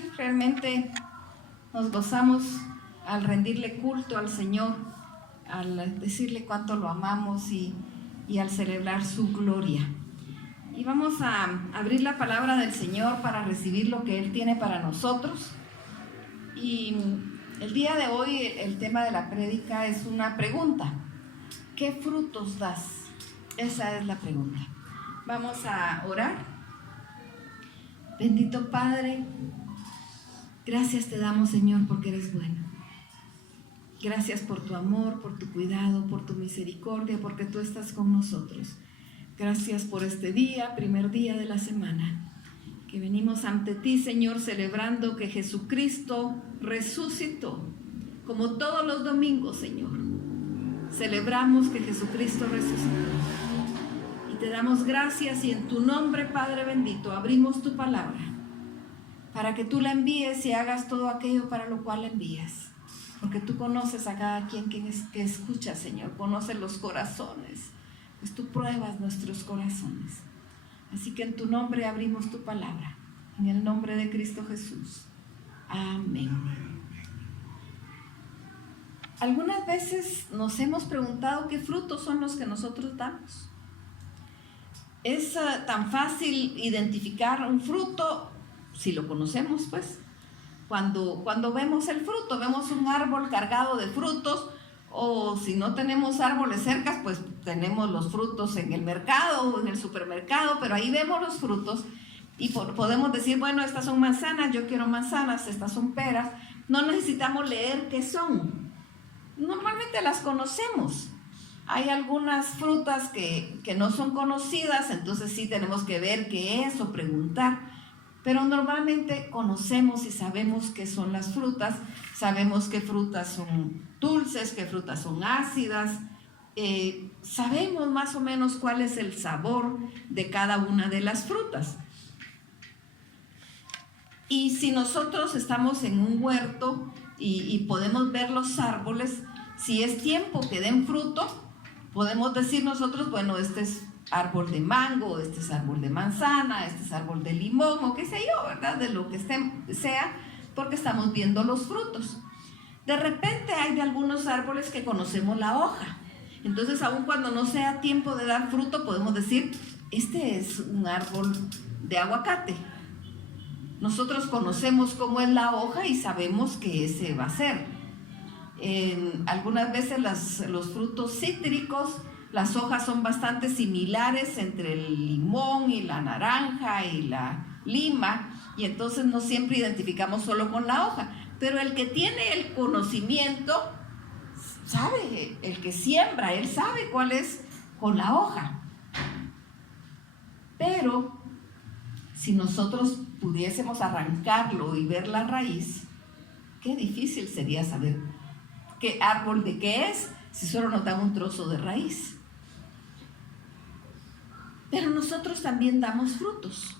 sí, realmente nos gozamos al rendirle culto al Señor, al decirle cuánto lo amamos y al celebrar su gloria. Y vamos a abrir la palabra del Señor para recibir lo que Él tiene para nosotros. Y el día de hoy el tema de la prédica es una pregunta. ¿Qué frutos das? Esa es la pregunta. Vamos a orar. Bendito Padre, gracias te damos, Señor, porque eres bueno. Gracias por tu amor, por tu cuidado, por tu misericordia, porque tú estás con nosotros. Gracias por este día, primer día de la semana, que venimos ante ti, Señor, celebrando que Jesucristo resucitó, como todos los domingos, Señor. Celebramos que Jesucristo resucitó. Y te damos gracias y en tu nombre, Padre bendito, abrimos tu palabra para que tú la envíes y hagas todo aquello para lo cual la envías. Porque tú conoces a cada quien que escucha, Señor, conoces los corazones, pues tú pruebas nuestros corazones. Así que en tu nombre abrimos tu palabra, en el nombre de Cristo Jesús. Amén. Algunas veces nos hemos preguntado qué frutos son los que nosotros damos. Es tan fácil identificar un fruto, si lo conocemos, pues. Cuando vemos el fruto, vemos un árbol cargado de frutos, o si no tenemos árboles cerca, pues tenemos los frutos en el mercado o en el supermercado, pero ahí vemos los frutos y podemos decir, bueno, estas son manzanas, yo quiero manzanas, estas son peras. No necesitamos leer qué son. Normalmente las conocemos. Hay algunas frutas que no son conocidas, entonces sí tenemos que ver qué es o preguntar. Pero normalmente conocemos y sabemos qué son las frutas, sabemos qué frutas son dulces, qué frutas son ácidas, sabemos más o menos cuál es el sabor de cada una de las frutas. Y si nosotros estamos en un huerto y podemos ver los árboles, si es tiempo que den fruto, podemos decir nosotros, bueno, este es árbol de mango, este es árbol de manzana, este es árbol de limón, o qué sé yo, ¿verdad? De lo que sea, porque estamos viendo los frutos. De repente hay de algunos árboles que conocemos la hoja. Entonces, aun cuando no sea tiempo de dar fruto, podemos decir, este es un árbol de aguacate. Nosotros conocemos cómo es la hoja y sabemos que ese va a ser. Algunas veces los frutos cítricos, las hojas son bastante similares entre el limón y la naranja y la lima, y entonces no siempre identificamos solo con la hoja, pero el que tiene el conocimiento sabe, el que siembra, él sabe cuál es con la hoja. Pero si nosotros pudiésemos arrancarlo y ver la raíz, qué difícil sería saber qué árbol de qué es si solo nos dan un trozo de raíz. Pero nosotros también damos frutos.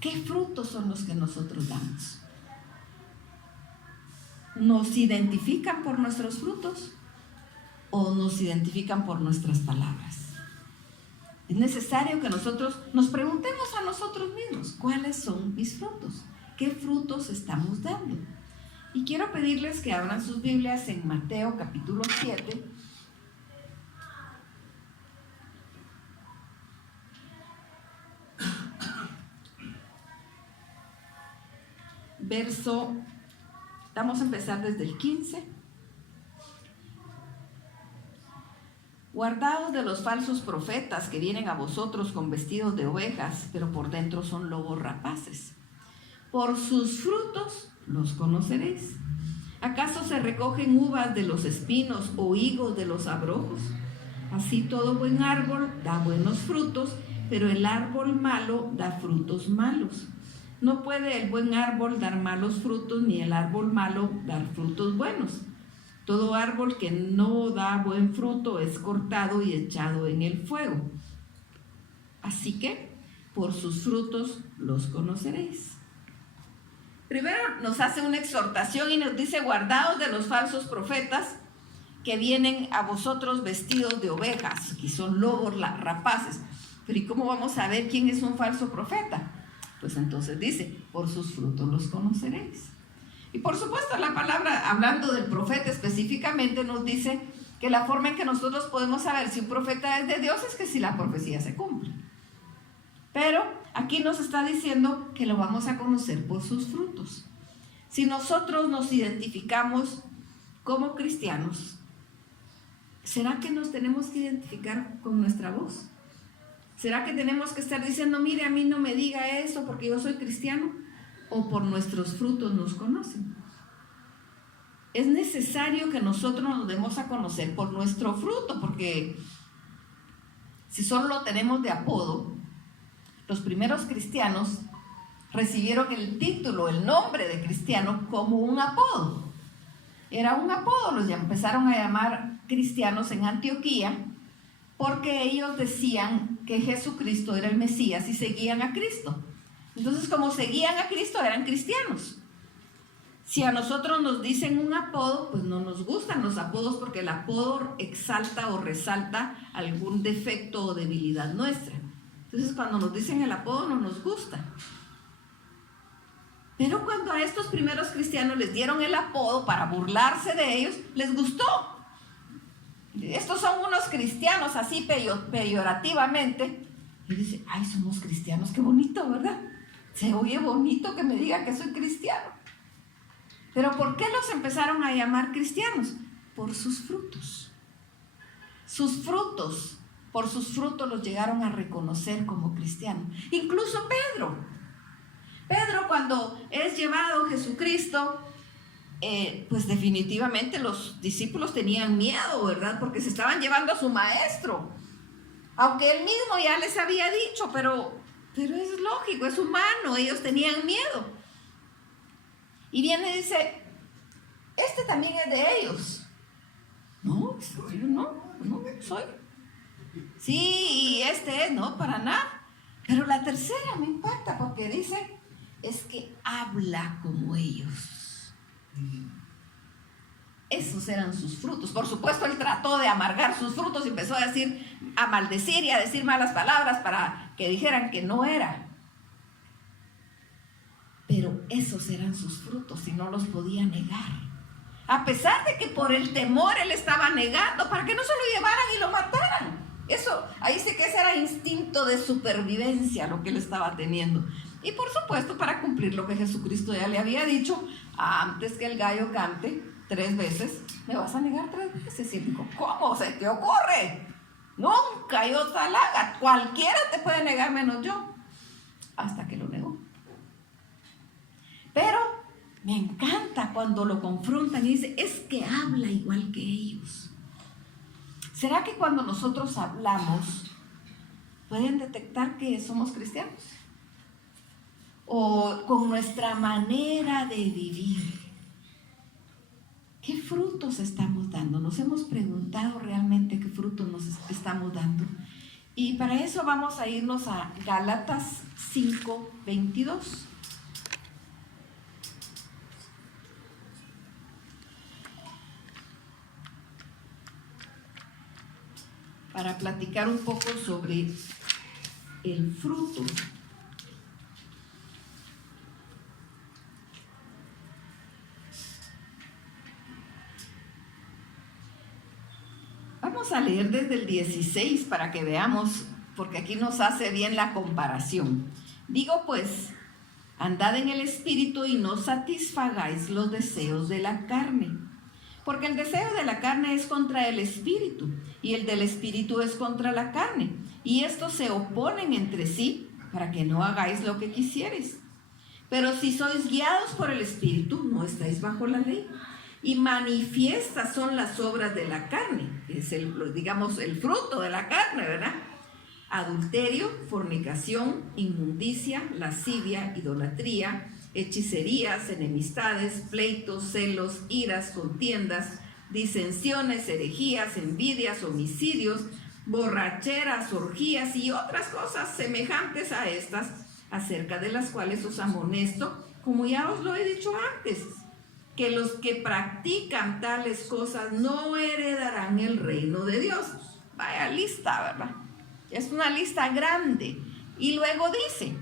¿Qué frutos son los que nosotros damos? ¿Nos identifican por nuestros frutos o nos identifican por nuestras palabras? Es necesario que nosotros nos preguntemos a nosotros mismos, ¿cuáles son mis frutos? ¿Qué frutos estamos dando? Y quiero pedirles que abran sus Biblias en Mateo capítulo 7. Vamos a empezar desde el 15. Guardaos de los falsos profetas que vienen a vosotros con vestidos de ovejas, pero por dentro son lobos rapaces. Por sus frutos los conoceréis. ¿Acaso se recogen uvas de los espinos o higos de los abrojos? Así todo buen árbol da buenos frutos, pero el árbol malo da frutos malos. No puede el buen árbol dar malos frutos, ni el árbol malo dar frutos buenos. Todo árbol que no da buen fruto es cortado y echado en el fuego. Así que, por sus frutos los conoceréis. Primero nos hace una exhortación y nos dice, guardaos de los falsos profetas que vienen a vosotros vestidos de ovejas, que son lobos rapaces. Pero ¿y cómo vamos a ver quién es un falso profeta? Pues entonces dice, por sus frutos los conoceréis. Y por supuesto la palabra, hablando del profeta específicamente, nos dice que la forma en que nosotros podemos saber si un profeta es de Dios es que si la profecía se cumple. Pero aquí nos está diciendo que lo vamos a conocer por sus frutos. Si nosotros nos identificamos como cristianos, ¿será que nos tenemos que identificar con nuestra voz? ¿Será que tenemos que estar diciendo, mire, a mí no me diga eso porque yo soy cristiano? ¿O por nuestros frutos nos conocen? Es necesario que nosotros nos demos a conocer por nuestro fruto, porque si solo lo tenemos de apodo, los primeros cristianos recibieron el título, el nombre de cristiano como un apodo. Era un apodo, los empezaron a llamar cristianos en Antioquía, porque ellos decían que Jesucristo era el Mesías y seguían a Cristo. Entonces, como seguían a Cristo, eran cristianos. Si a nosotros nos dicen un apodo, pues no nos gustan los apodos, porque el apodo exalta o resalta algún defecto o debilidad nuestra. Entonces, cuando nos dicen el apodo, no nos gusta. Pero cuando a estos primeros cristianos les dieron el apodo para burlarse de ellos, les gustó. Estos son unos cristianos así peyorativamente. Y dice, ay, somos cristianos, qué bonito, ¿verdad? Se oye bonito que me diga que soy cristiano. Pero ¿por qué los empezaron a llamar cristianos? Por sus frutos. Sus frutos, por sus frutos los llegaron a reconocer como cristianos. Incluso Pedro, cuando es llevado Jesucristo, pues definitivamente los discípulos tenían miedo, ¿verdad? Porque se estaban llevando a su maestro. Aunque él mismo ya les había dicho, pero es lógico, es humano, ellos tenían miedo. Y viene y dice, este también es de ellos. No, yo no soy. Sí, y este es, no, para nada. Pero la tercera me impacta porque dice, es que habla como ellos. Esos eran sus frutos. Por supuesto, él trató de amargar sus frutos y empezó a maldecir y a decir malas palabras para que dijeran que no era. Pero esos eran sus frutos y no los podía negar. A pesar de que por el temor él estaba negando para que no se lo llevaran y lo mataran. Eso, ahí sí que ese era instinto de supervivencia lo que él estaba teniendo. Y por supuesto para cumplir lo que Jesucristo ya le había dicho, antes que el gallo cante 3 veces, me vas a negar 3 veces. Y él dijo, ¿cómo se te ocurre? Nunca yo tal haga, cualquiera te puede negar menos yo. Hasta que lo negó. Pero me encanta cuando lo confrontan y dice, es que habla igual que ellos. ¿Será que cuando nosotros hablamos pueden detectar que somos cristianos? O con nuestra manera de vivir, ¿qué frutos estamos dando? Nos hemos preguntado realmente qué frutos nos estamos dando. Y para eso vamos a irnos a Gálatas 5:22. Para platicar un poco sobre el fruto. Vamos a leer desde el 16 para que veamos, porque aquí nos hace bien la comparación. Digo pues, andad en el espíritu y no satisfagáis los deseos de la carne. Porque el deseo de la carne es contra el espíritu, y el del espíritu es contra la carne. Y estos se oponen entre sí, para que no hagáis lo que quisieres. Pero si sois guiados por el espíritu, no estáis bajo la ley. Y manifiestas son las obras de la carne, que es el fruto de la carne, ¿verdad? Adulterio, fornicación, inmundicia, lascivia, idolatría, hechicerías, enemistades, pleitos, celos, iras, contiendas, disensiones, herejías, envidias, homicidios, borracheras, orgías y otras cosas semejantes a estas, acerca de las cuales os amonesto, como ya os lo he dicho antes, que los que practican tales cosas no heredarán el reino de Dios. Vaya lista, ¿verdad? Es una lista grande. Y luego dice,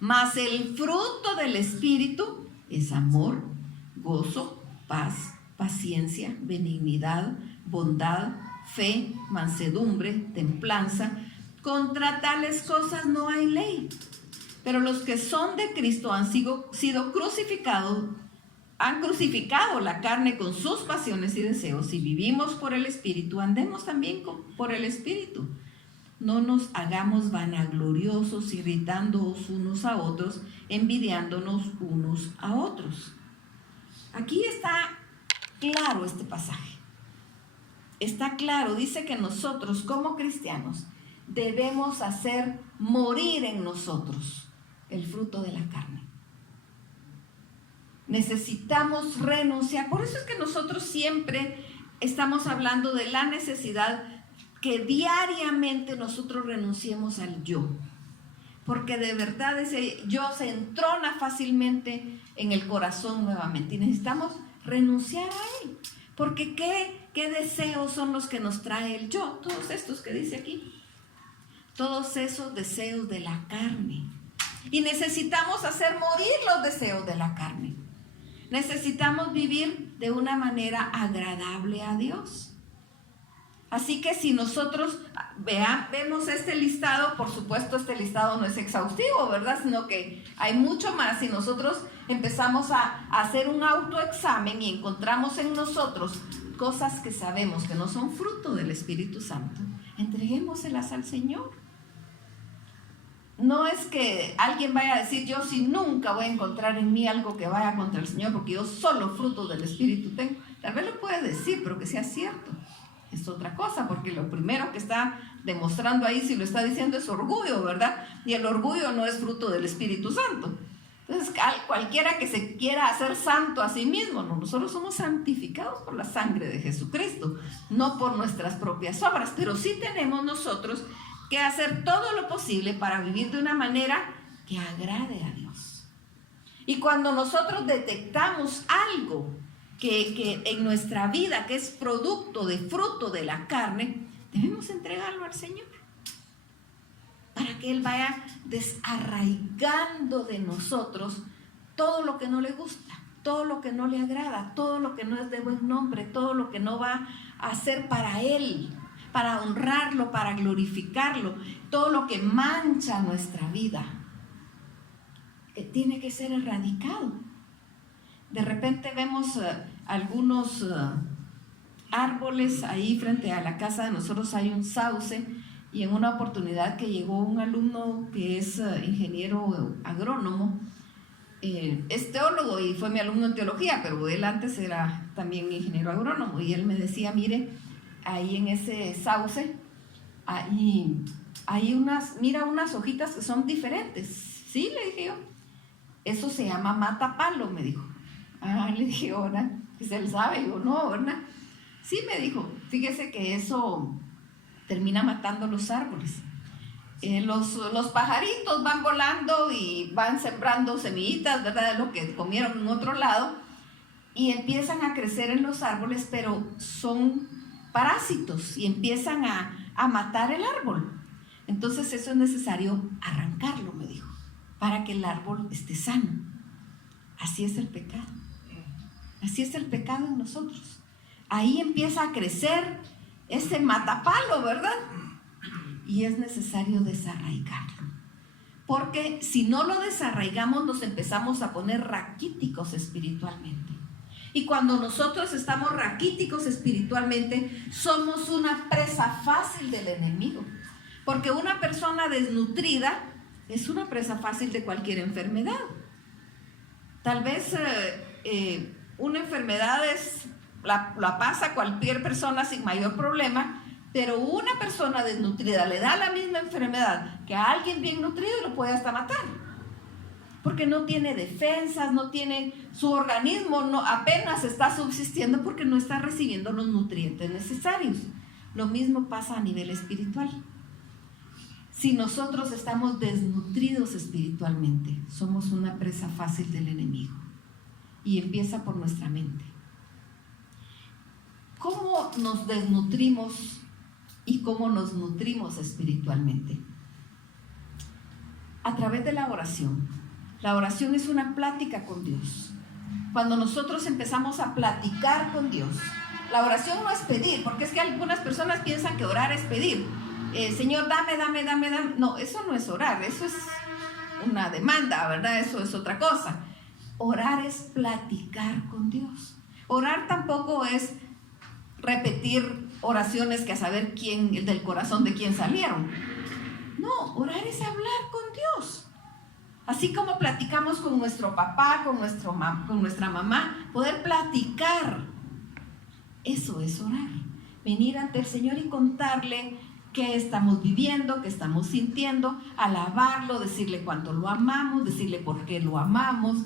Mas el fruto del Espíritu es amor, gozo, paz, paciencia, benignidad, bondad, fe, mansedumbre, templanza. Contra tales cosas no hay ley. Pero los que son de Cristo han sido crucificados, han crucificado la carne con sus pasiones y deseos. Si vivimos por el Espíritu, andemos también por el Espíritu. No nos hagamos vanagloriosos, irritándonos unos a otros, envidiándonos unos a otros. Aquí está claro este pasaje. Está claro, dice que nosotros como cristianos debemos hacer morir en nosotros el fruto de la carne. Necesitamos renunciar. Por eso es que nosotros siempre estamos hablando de la necesidad que diariamente nosotros renunciemos al yo. Porque de verdad ese yo se entrona fácilmente en el corazón nuevamente. Y necesitamos renunciar a él. Porque ¿qué deseos son los que nos trae el yo? Todos estos que dice aquí. Todos esos deseos de la carne. Y necesitamos hacer morir los deseos de la carne. Necesitamos vivir de una manera agradable a Dios. Así que si nosotros vemos este listado, por supuesto este listado no es exhaustivo, ¿verdad? Sino que hay mucho más. Si nosotros empezamos a hacer un autoexamen y encontramos en nosotros cosas que sabemos que no son fruto del Espíritu Santo, entreguémoselas al Señor. No es que alguien vaya a decir, yo sí nunca voy a encontrar en mí algo que vaya contra el Señor, porque yo solo fruto del Espíritu tengo. Tal vez lo puede decir, pero que sea cierto. Es otra cosa, porque lo primero que está demostrando ahí, si lo está diciendo, es orgullo, ¿verdad? Y el orgullo no es fruto del Espíritu Santo. Entonces, cualquiera que se quiera hacer santo a sí mismo, no, nosotros somos santificados por la sangre de Jesucristo, no por nuestras propias obras, pero sí tenemos nosotros que hacer todo lo posible para vivir de una manera que agrade a Dios. Y cuando nosotros detectamos algo que en nuestra vida, que es fruto de la carne, debemos entregarlo al Señor para que Él vaya desarraigando de nosotros todo lo que no le gusta, todo lo que no le agrada, todo lo que no es de buen nombre, todo lo que no va a hacer para Él, para honrarlo, para glorificarlo, todo lo que mancha nuestra vida, tiene que ser erradicado. De repente vemos algunos árboles ahí frente a la casa de nosotros, hay un sauce, y en una oportunidad que llegó un alumno que es ingeniero agrónomo, es teólogo y fue mi alumno en teología, pero él antes era también ingeniero agrónomo, y él me decía, mire, ahí en ese sauce hay unas hojitas que son diferentes. Sí, le dije yo, eso se llama matapalo, me dijo. Le dije, ¿verdad? Pues él sabe, yo no, ¿verdad? Sí, me dijo, fíjese que eso termina matando los árboles. Los pajaritos van volando y van sembrando semillitas, ¿verdad? De lo que comieron en otro lado, y empiezan a crecer en los árboles, pero son parásitos y empiezan a matar el árbol. Entonces eso es necesario arrancarlo, me dijo, para que el árbol esté sano. Así es el pecado. Así es el pecado en nosotros. Ahí empieza a crecer ese matapalo, ¿verdad? Y es necesario desarraigarlo. Porque si no lo desarraigamos, nos empezamos a poner raquíticos espiritualmente. Y cuando nosotros estamos raquíticos espiritualmente, somos una presa fácil del enemigo. Porque una persona desnutrida es una presa fácil de cualquier enfermedad. Tal vez una enfermedad la pasa cualquier persona sin mayor problema, pero una persona desnutrida le da la misma enfermedad que a alguien bien nutrido y lo puede hasta matar. Porque no tiene defensas, su organismo apenas está subsistiendo porque no está recibiendo los nutrientes necesarios. Lo mismo pasa a nivel espiritual. Si nosotros estamos desnutridos espiritualmente, somos una presa fácil del enemigo. Y empieza por nuestra mente. ¿Cómo nos desnutrimos y cómo nos nutrimos espiritualmente? a través de la oración. La oración es una plática con Dios. Cuando nosotros empezamos a platicar con Dios, la oración no es pedir, porque es que algunas personas piensan que orar es pedir. Señor, dame. No, eso no es orar, eso es una demanda, ¿verdad? Eso es otra cosa. Orar es platicar con Dios. Orar tampoco es repetir oraciones que a saber quién, del corazón de quién salieron. No, orar es hablar con Dios. Así como platicamos con nuestro papá, con nuestra mamá, poder platicar. Eso es orar. Venir ante el Señor y contarle qué estamos viviendo, qué estamos sintiendo, alabarlo, decirle cuánto lo amamos, decirle por qué lo amamos.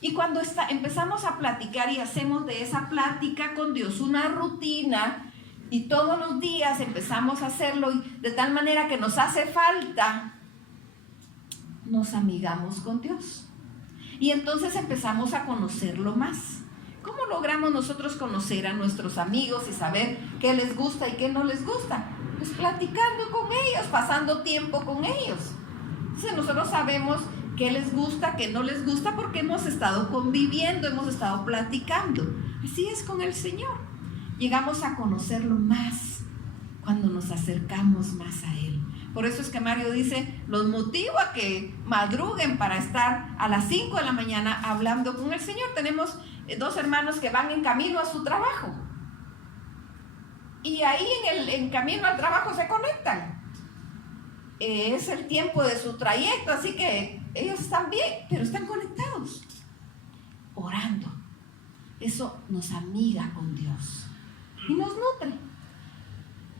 Y cuando empezamos a platicar y hacemos de esa plática con Dios una rutina, y todos los días empezamos a hacerlo de tal manera que nos hace falta, nos amigamos con Dios. Y entonces empezamos a conocerlo más. ¿Cómo logramos nosotros conocer a nuestros amigos y saber qué les gusta y qué no les gusta? Pues platicando con ellos, pasando tiempo con ellos. Entonces nosotros sabemos qué les gusta, qué no les gusta, porque hemos estado conviviendo, hemos estado platicando. Así es con el Señor. Llegamos a conocerlo más cuando nos acercamos más a Él. Por eso es que Mario dice, los motivo a que madruguen para estar a las 5 de la mañana hablando con el Señor. Tenemos 2 hermanos que van en camino a su trabajo. Y ahí en camino al trabajo se conectan. Es el tiempo de su trayecto, así que ellos están bien, pero están conectados, orando. Eso nos amiga con Dios y nos nutre.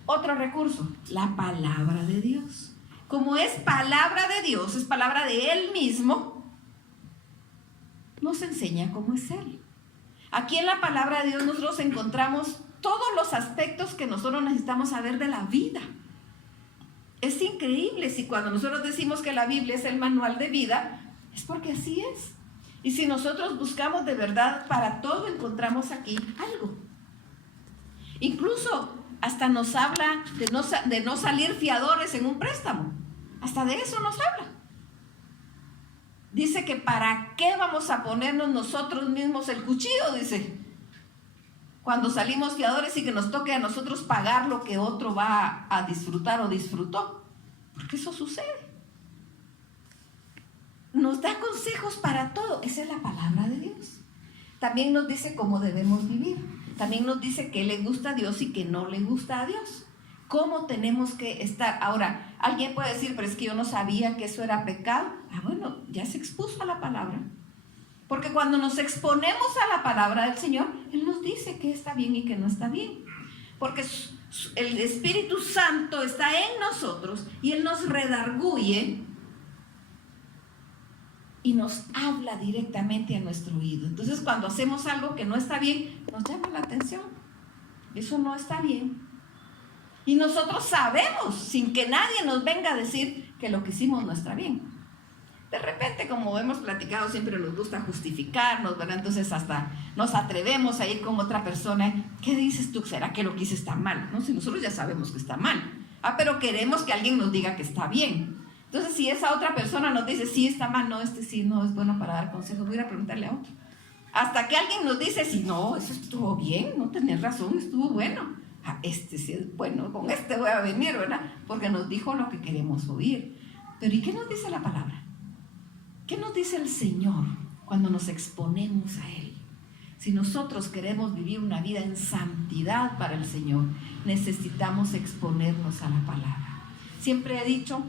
Otro recurso, la palabra de Dios. Como es palabra de Dios, es palabra de Él mismo, nos enseña cómo es Él. Aquí en la palabra de Dios nosotros encontramos todos los aspectos que nosotros necesitamos saber de la vida. Es increíble si cuando nosotros decimos que la Biblia es el manual de vida, es porque así es. Y si nosotros buscamos de verdad para todo, encontramos aquí algo. Incluso hasta nos habla de no salir fiadores en un préstamo. Hasta de eso nos habla. Dice que para qué vamos a ponernos nosotros mismos el cuchillo, dice. Cuando salimos fiadores y que nos toque a nosotros pagar lo que otro va a disfrutar o disfrutó. Porque eso sucede. Nos da consejos para todo. Esa es la palabra de Dios. También nos dice cómo debemos vivir. También nos dice qué le gusta a Dios y qué no le gusta a Dios. Cómo tenemos que estar. Ahora, alguien puede decir, pero es que yo no sabía que eso era pecado. Bueno, ya se expuso a la palabra. Porque cuando nos exponemos a la palabra del Señor, Él nos dice qué está bien y qué no está bien. Porque el Espíritu Santo está en nosotros y Él nos redarguye y nos habla directamente a nuestro oído. Entonces, cuando hacemos algo que no está bien, nos llama la atención. Eso no está bien. Y nosotros sabemos, sin que nadie nos venga a decir que lo que hicimos no está bien. De repente, como hemos platicado, siempre nos gusta justificarnos, ¿verdad? Entonces hasta nos atrevemos a ir con otra persona. ¿Qué dices tú? ¿Será que lo que hice está mal? No, si nosotros ya sabemos que está mal. Pero queremos que alguien nos diga que está bien. Entonces, si esa otra persona nos dice, sí, está mal, no, sí no es bueno para dar consejos, voy a ir a preguntarle a otro. Hasta que alguien nos dice, sí, no, eso estuvo bien, no tenés razón, estuvo bueno. Sí es bueno, con voy a venir, ¿verdad? Porque nos dijo lo que queremos oír. Pero ¿y qué nos dice la palabra? ¿Qué nos dice el Señor cuando nos exponemos a Él? Si nosotros queremos vivir una vida en santidad para el Señor, necesitamos exponernos a la palabra. Siempre he dicho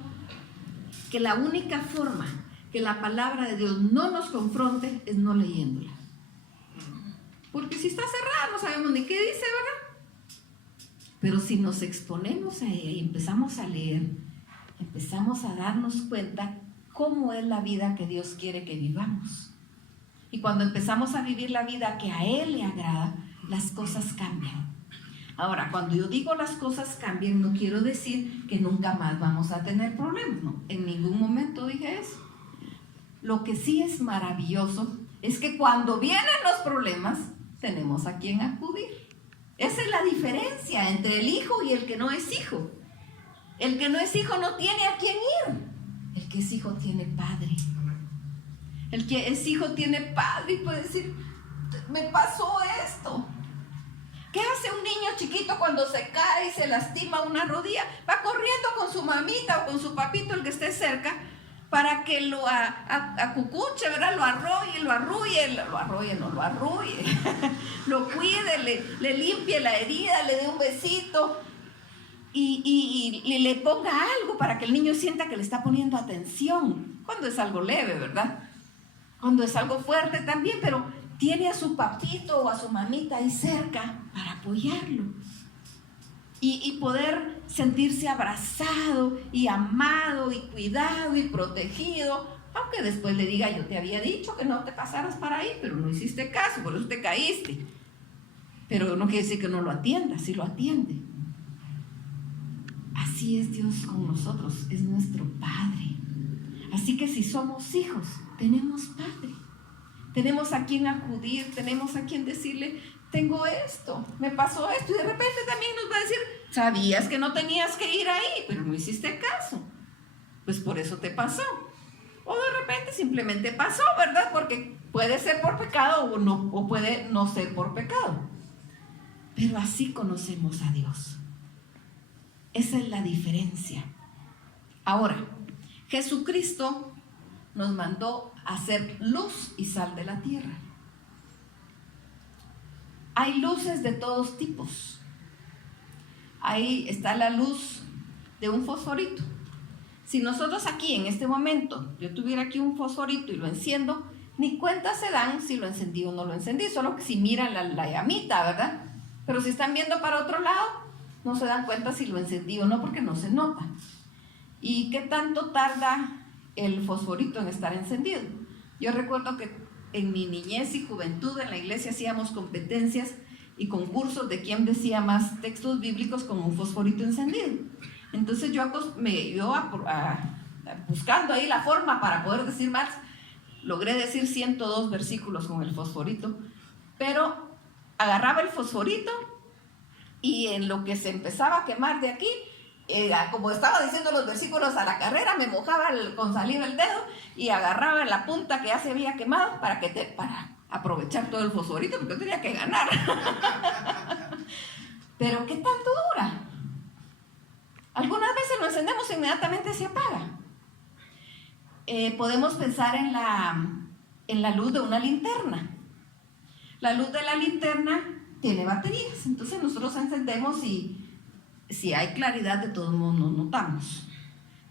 que la única forma que la palabra de Dios no nos confronte es no leyéndola. Porque si está cerrada no sabemos ni qué dice, ¿verdad? Pero si nos exponemos a ella y empezamos a leer, empezamos a darnos cuenta cómo es la vida que Dios quiere que vivamos. Y cuando empezamos a vivir la vida que a Él le agrada, las cosas cambian. Ahora, cuando yo digo las cosas cambian, no quiero decir que nunca más vamos a tener problemas. No, en ningún momento dije eso. Lo que sí es maravilloso es que cuando vienen los problemas, tenemos a quién acudir. Esa es la diferencia entre el hijo y el que no es hijo. El que no es hijo no tiene a quién ir. El que es hijo tiene padre. El que es hijo tiene padre y puede decir, me pasó esto. ¿Qué hace un niño chiquito cuando se cae y se lastima una rodilla? Va corriendo con su mamita o con su papito, el que esté cerca, para que lo acucuche, ¿verdad? Lo arrolle, lo cuide, le limpie la herida, le dé un besito y le ponga algo para que el niño sienta que le está poniendo atención. Cuando es algo leve, ¿verdad? Cuando es algo fuerte también, pero tiene a su papito o a su mamita ahí cerca para apoyarlo y poder sentirse abrazado y amado y cuidado y protegido, aunque después le diga, yo te había dicho que no te pasaras para ahí, pero no hiciste caso, por eso te caíste. Pero no quiere decir que no lo atienda, sí lo atiende. Así es Dios con nosotros, es nuestro Padre. Así que si somos hijos, tenemos Padre. Tenemos a quien acudir, tenemos a quien decirle, tengo esto, me pasó esto, y de repente también nos va a decir, sabías que no tenías que ir ahí, pero no hiciste caso, pues por eso te pasó. O de repente simplemente pasó, ¿verdad? Porque puede ser por pecado o puede no ser por pecado. Pero así conocemos a Dios. Esa es la diferencia. Ahora, Jesucristo nos mandó a ser luz y sal de la tierra. Hay luces de todos tipos. Ahí está la luz de un fosforito. Si nosotros aquí en este momento, yo tuviera aquí un fosforito y lo enciendo, ni cuenta se dan si lo encendí o no lo encendí, solo que si miran la llamita, ¿verdad? Pero si están viendo para otro lado, no se dan cuenta si lo encendí o no, porque no se nota. ¿Y qué tanto tarda el fosforito en estar encendido? Yo recuerdo que en mi niñez y juventud en la iglesia hacíamos competencias y concursos de quién decía más textos bíblicos con un fosforito encendido. Entonces yo buscando ahí la forma para poder decir más, logré decir 102 versículos con el fosforito, pero agarraba el fosforito y en lo que se empezaba a quemar de aquí, como estaba diciendo los versículos a la carrera, me mojaba con saliva el dedo y agarraba la punta que ya se había quemado para aprovechar todo el fosforito, porque yo tenía que ganar. Pero ¿qué tanto dura? Algunas veces lo encendemos e inmediatamente se apaga. Podemos pensar en la luz de una linterna. La luz de la linterna tiene baterías, entonces nosotros encendemos y si hay claridad, de todos modos no notamos.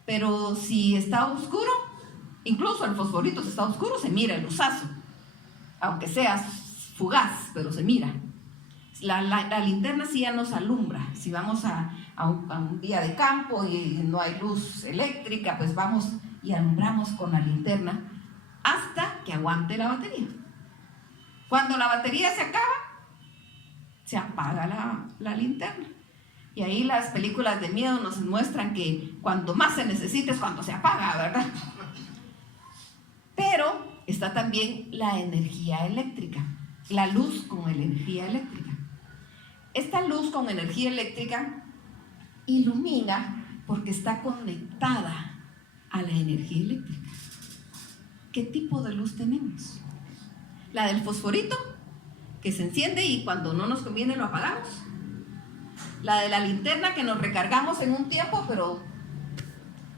Pero si está oscuro, incluso el fosforito, si está oscuro, se mira el luzazo, aunque sea fugaz, pero se mira. La linterna sí ya nos alumbra. Si vamos a un día de campo y no hay luz eléctrica, pues vamos y alumbramos con la linterna hasta que aguante la batería. Cuando la batería se acaba, se apaga la linterna. Y ahí las películas de miedo nos muestran que cuando más se necesita es cuando se apaga, ¿verdad? Pero está también la energía eléctrica, la luz con energía eléctrica. Esta luz con energía eléctrica ilumina porque está conectada a la energía eléctrica. ¿Qué tipo de luz tenemos? La del fosforito, que se enciende y cuando no nos conviene lo apagamos. La de la linterna, que nos recargamos en un tiempo, pero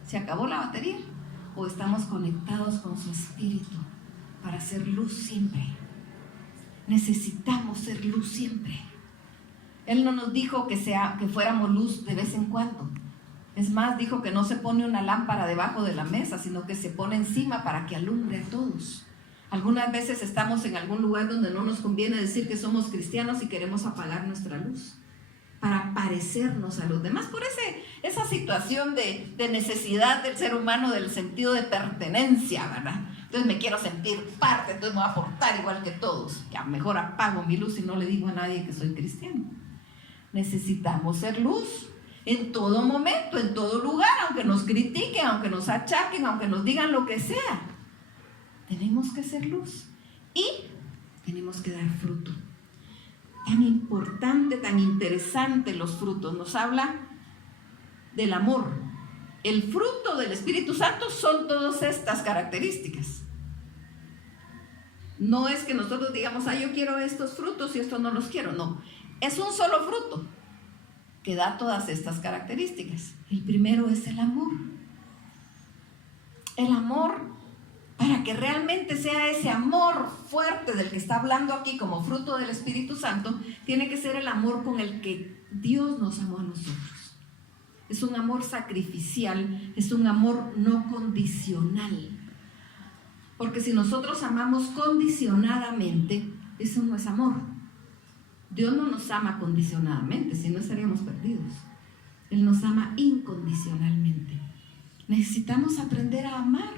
se acabó la batería. O estamos conectados con su espíritu para ser luz siempre. Necesitamos ser luz siempre. Él no nos dijo que fuéramos luz de vez en cuando. Es más, dijo que no se pone una lámpara debajo de la mesa, sino que se pone encima para que alumbre a todos. Algunas veces estamos en algún lugar donde no nos conviene decir que somos cristianos y queremos apagar nuestra luz para parecernos a los demás, por esa situación de necesidad del ser humano, del sentido de pertenencia, ¿verdad? Entonces me quiero sentir parte, entonces me voy a portar igual que todos. Ya mejor apago mi luz y no le digo a nadie que soy cristiano. Necesitamos ser luz en todo momento, en todo lugar, aunque nos critiquen, aunque nos achaquen, aunque nos digan lo que sea. Tenemos que ser luz y tenemos que dar fruto. Tan importante, tan interesante los frutos. Nos habla del amor. el fruto del Espíritu Santo son todas estas características. No es que nosotros digamos, yo quiero estos frutos y estos no los quiero. No, es un solo fruto que da todas estas características. El primero es el amor. El amor, para que realmente sea ese amor fuerte del que está hablando aquí como fruto del Espíritu Santo, tiene que ser el amor con el que Dios nos amó a nosotros. Es un amor sacrificial, es un amor no condicional. Porque si nosotros amamos condicionadamente, eso no es amor. Dios no nos ama condicionadamente, si no estaríamos perdidos. Él nos ama incondicionalmente. Necesitamos aprender a amar.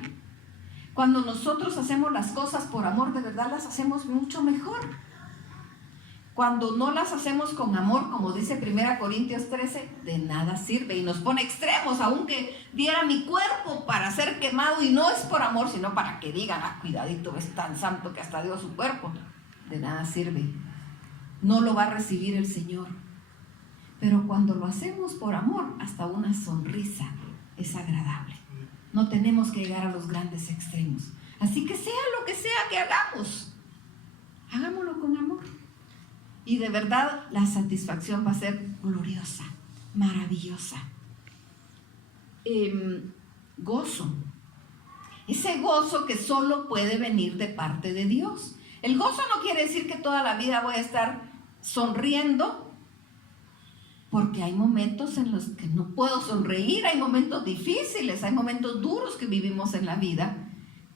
Cuando nosotros hacemos las cosas por amor, de verdad las hacemos mucho mejor. Cuando no las hacemos con amor, como dice 1 Corintios 13, de nada sirve. Y nos pone extremos, aunque diera mi cuerpo para ser quemado, y no es por amor, sino para que digan, cuidadito, es tan santo que hasta dio su cuerpo. De nada sirve. No lo va a recibir el Señor. Pero cuando lo hacemos por amor, hasta una sonrisa es agradable. No tenemos que llegar a los grandes extremos. Así que sea lo que sea que hagamos, hagámoslo con amor. Y de verdad la satisfacción va a ser gloriosa, maravillosa. Gozo. Ese gozo que solo puede venir de parte de Dios. El gozo no quiere decir que toda la vida voy a estar sonriendo, porque hay momentos en los que no puedo sonreír, hay momentos difíciles, hay momentos duros que vivimos en la vida,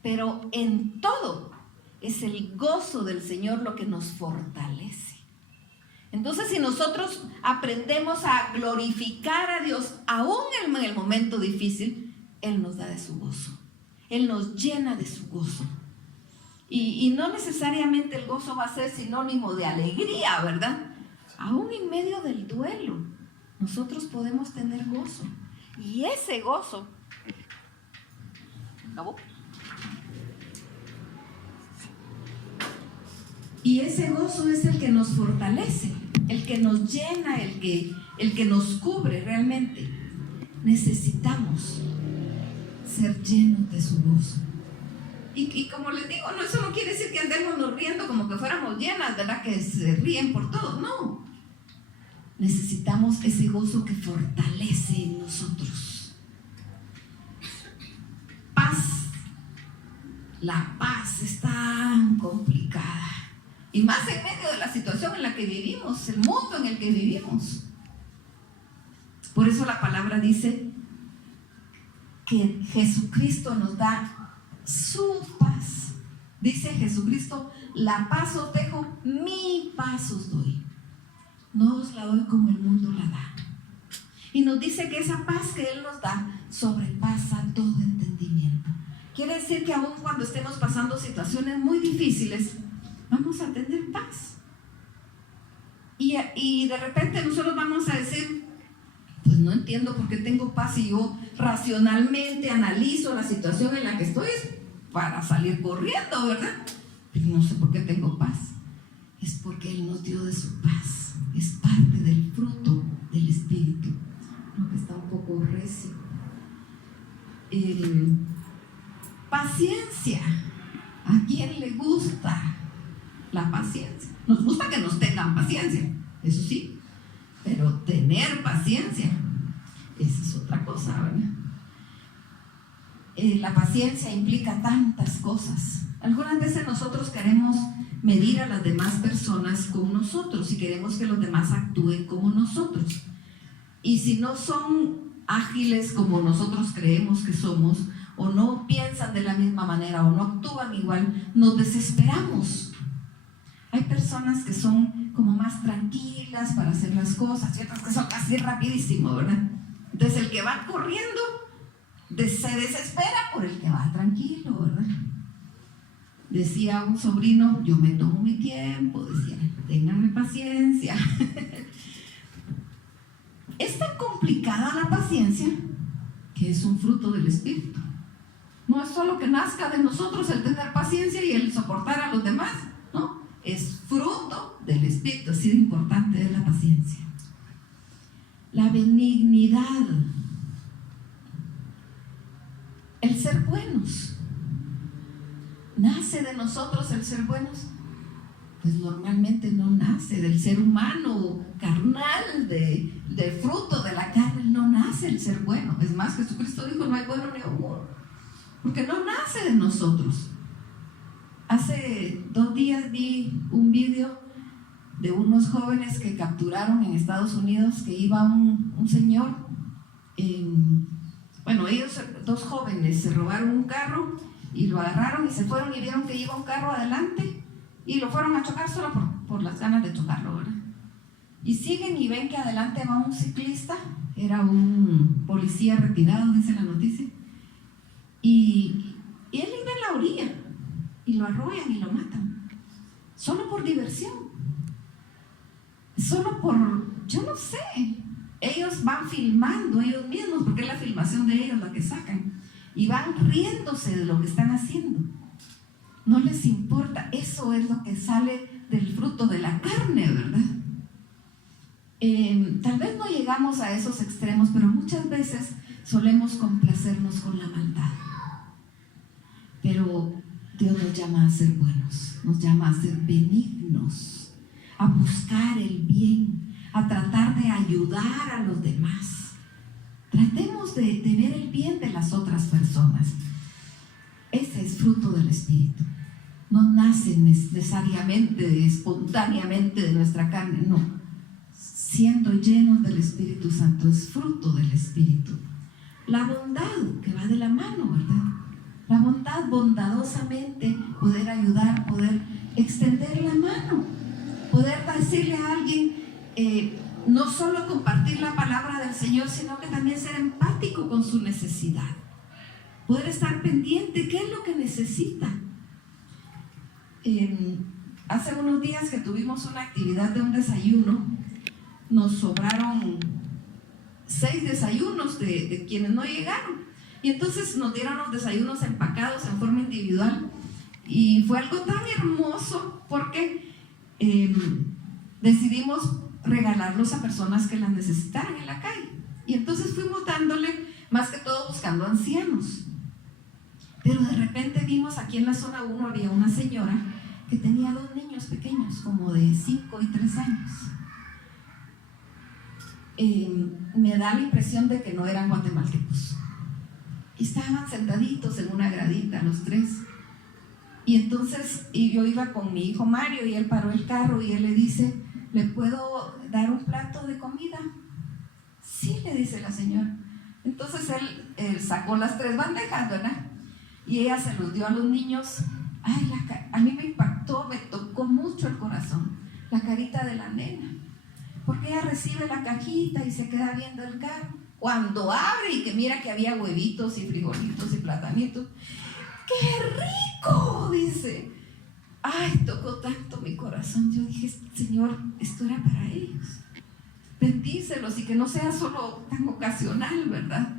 pero en todo es el gozo del Señor lo que nos fortalece. Entonces, si nosotros aprendemos a glorificar a Dios, aún en el momento difícil, Él nos da de su gozo. Él nos llena de su gozo. Y no necesariamente el gozo va a ser sinónimo de alegría, ¿verdad? Aún en medio del duelo, nosotros podemos tener gozo. Y ese gozo... ¿Acabó? Y ese gozo es el que nos fortalece, el que nos llena, el que nos cubre realmente. Necesitamos ser llenos de su gozo. Y como les digo, no, eso no quiere decir que andemos riendo como que fuéramos llenas, ¿verdad? Que se ríen por todo, no. Necesitamos ese gozo que fortalece en nosotros. Paz. La paz es tan complicada. Y más en medio de la situación en la que vivimos, el mundo en el que vivimos. Por eso la palabra dice que Jesucristo nos da su paz. Dice Jesucristo, la paz os dejo, mi paz os doy. No os la doy como el mundo la da. Y nos dice que esa paz que Él nos da sobrepasa todo entendimiento. Quiere decir que aun cuando estemos pasando situaciones muy difíciles, vamos a tener paz. Y de repente nosotros vamos a decir, pues no entiendo por qué tengo paz, y yo racionalmente analizo la situación en la que estoy para salir corriendo, ¿verdad? Pero no sé por qué tengo paz. Es porque Él nos dio de su paz. Es parte del fruto del Espíritu. Creo que está un poco recio. Paciencia. ¿A quién le gusta la paciencia? Nos gusta que nos tengan paciencia, eso sí, pero tener paciencia, esa es otra cosa, ¿verdad? La paciencia implica tantas cosas. Algunas veces nosotros queremos medir a las demás personas con nosotros y queremos que los demás actúen como nosotros. Y si no son ágiles como nosotros creemos que somos, o no piensan de la misma manera, o no actúan igual, nos desesperamos. Hay personas que son como más tranquilas para hacer las cosas y otras que son así rapidísimo, ¿verdad? Entonces el que va corriendo se desespera por el que va tranquilo, ¿verdad? Decía un sobrino, yo me tomo mi tiempo, decía, ténganme paciencia. Es tan complicada la paciencia que es un fruto del Espíritu. No es solo que nazca de nosotros el tener paciencia y el soportar a los demás, ¿no? Es fruto del Espíritu. Así de importante es la paciencia. La benignidad. buenos. ¿Nace de nosotros el ser buenos? Pues normalmente no nace del ser humano carnal, del fruto de la carne, no nace el ser bueno. Es más, Jesucristo dijo, no hay bueno ni uno, porque no nace de nosotros. Hace 2 días vi un video de unos jóvenes que capturaron en Estados Unidos, que iba un señor, ellos 2 jóvenes se robaron un carro y lo agarraron y se fueron y vieron que iba un carro adelante y lo fueron a chocar solo por las ganas de chocarlo, ¿verdad? Y siguen y ven que adelante va un ciclista, era un policía retirado, dice la noticia, y él iba en la orilla y lo arrollan y lo matan, solo por diversión, solo por, yo no sé, ellos van filmando ellos mismos, porque es la filmación de ellos la que sacan, y van riéndose de lo que están haciendo. No les importa, eso es lo que sale del fruto de la carne, ¿verdad? Tal vez no llegamos a esos extremos, pero muchas veces solemos complacernos con la maldad. Pero Dios nos llama a ser buenos, nos llama a ser benignos, a buscar el bien, a tratar de ayudar a los demás. Tratemos de ver el bien de las otras personas. Ese es fruto del Espíritu. No nace necesariamente, espontáneamente de nuestra carne, no. Siendo llenos del Espíritu Santo, es fruto del Espíritu. La bondad que va de la mano, ¿verdad? La bondad, bondadosamente poder ayudar, poder extender la mano, poder decirle a alguien, no solo compartir la palabra del Señor, sino que también ser empático con su necesidad. Poder estar pendiente, ¿qué es lo que necesita? Hace unos días que tuvimos una actividad de un desayuno, nos sobraron 6 desayunos de quienes no llegaron. Y entonces nos dieron los desayunos empacados en forma individual. Y fue algo tan hermoso porque decidimos regalarlos a personas que las necesitaran en la calle. Y entonces fuimos dándole, más que todo buscando ancianos. Pero de repente vimos aquí en la zona 1 había una señora que tenía 2 niños pequeños, como de 5 y 3 años. Me da la impresión de que no eran guatemaltecos. Y estaban sentaditos en una gradita los 3. Y entonces yo iba con mi hijo Mario y él paró el carro y él le dice, ¿le puedo dar un plato de comida? Sí, le dice la señora. Entonces él sacó las 3 bandejas, ¿verdad? Y ella se los dio a los niños. Ay, a mí me impactó, me tocó mucho el corazón la carita de la nena, porque ella recibe la cajita y se queda viendo el carro. Cuando abre y que mira que había huevitos y frijolitos y platanitos, ¡qué rico!, dice. Ay, tocó tanto mi corazón. Yo dije, Señor, esto era para ellos, bendícelos y que no sea solo tan ocasional, ¿verdad?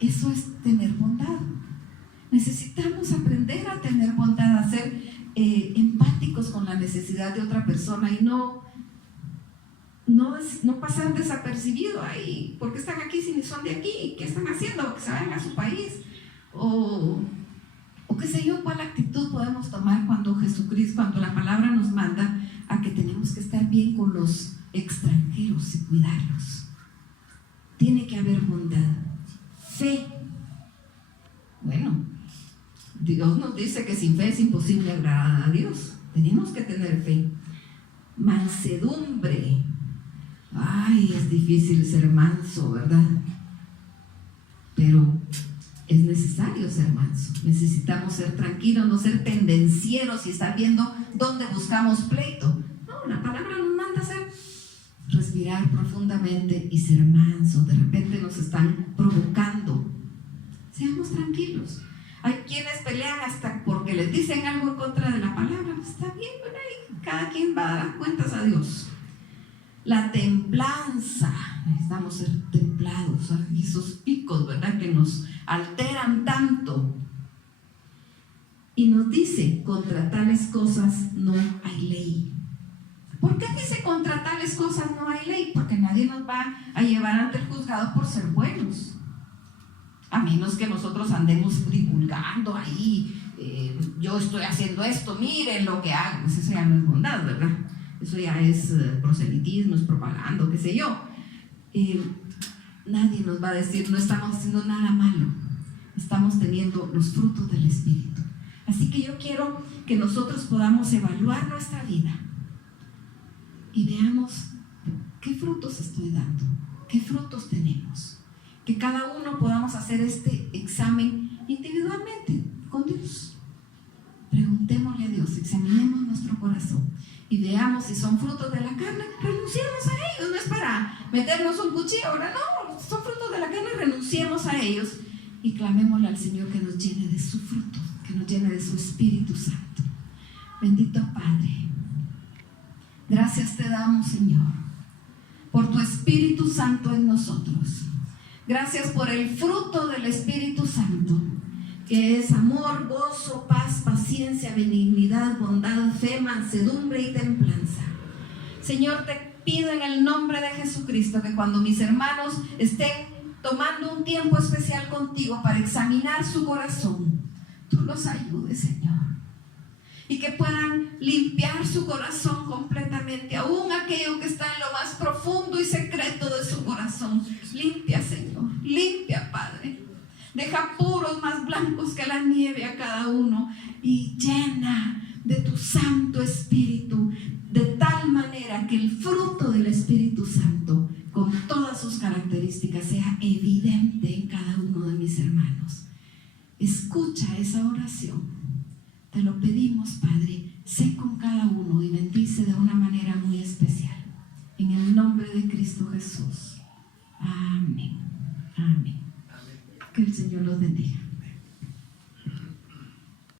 Eso es tener bondad. Necesitamos aprender a tener bondad, a ser empáticos con la necesidad de otra persona y no pasar desapercibido ahí, porque están aquí si ni son de aquí, ¿qué están haciendo? Que se vayan a su país, o qué sé yo, cuál actitud podemos tomar cuando Jesucristo, cuando la palabra nos manda a que tenemos que estar bien con los extranjeros y cuidarlos. Tiene que haber bondad, fe. Bueno, Dios nos dice que sin fe es imposible agradar a Dios. Tenemos que tener fe. Mansedumbre. Ay, es difícil ser manso, ¿verdad? Pero es necesario ser manso. Necesitamos ser tranquilos, no ser pendencieros y estar viendo dónde buscamos pleito. No, la palabra nos manda a respirar profundamente y ser mansos. De repente nos están provocando. Seamos tranquilos. Hay quienes pelean hasta porque les dicen algo en contra de la palabra. Está bien, ¿verdad? Y cada quien va a dar cuentas a Dios. La templanza. Necesitamos ser templados. Y esos picos, ¿verdad?, que nos alteran tanto. Y nos dice, contra tales cosas no hay ley. ¿Por qué dice contra tales cosas no hay ley? Porque nadie nos va a llevar ante el juzgado por ser buenos. a menos que nosotros andemos divulgando ahí, yo estoy haciendo esto, miren lo que hago. Pues eso ya no es bondad, ¿verdad? Eso ya es proselitismo, es propaganda, qué sé yo. Nadie nos va a decir, no estamos haciendo nada malo, estamos teniendo los frutos del Espíritu. Así que yo quiero que nosotros podamos evaluar nuestra vida y veamos qué frutos estoy dando, qué frutos tenemos. Que cada uno podamos hacer este examen individualmente con Dios. Preguntémosle a Dios, examinemos nuestro corazón y veamos si son frutos de la carne. Renunciemos a ellos, no es para meternos un cuchillo ahora, no, son frutos de la carne, renunciemos a ellos y clamémosle al Señor que nos llene de su fruto, que nos llene de su Espíritu Santo. Bendito Padre, gracias te damos, Señor, por tu Espíritu Santo en nosotros. Gracias por el fruto del Espíritu Santo, que es amor, gozo, paz, paciencia, benignidad, bondad, fe, mansedumbre y templanza. Señor, te pido en el nombre de Jesucristo que cuando mis hermanos estén tomando un tiempo especial contigo para examinar su corazón, tú los ayudes, Señor, y que puedan limpiar su corazón completamente, aún aquello que está en lo más profundo y secreto de su corazón. Limpia, Señor, limpia, Padre. Deja puros más blancos que la nieve a cada uno y llena de tu Santo Espíritu, de tal manera que el fruto del Espíritu Santo, con todas sus características, sea evidente en cada uno de mis hermanos. Escucha esa oración. Te lo pedimos, Padre, sé con cada uno y bendice de una manera muy especial. En el nombre de Cristo Jesús. Amén. Amén. Que el Señor los bendiga.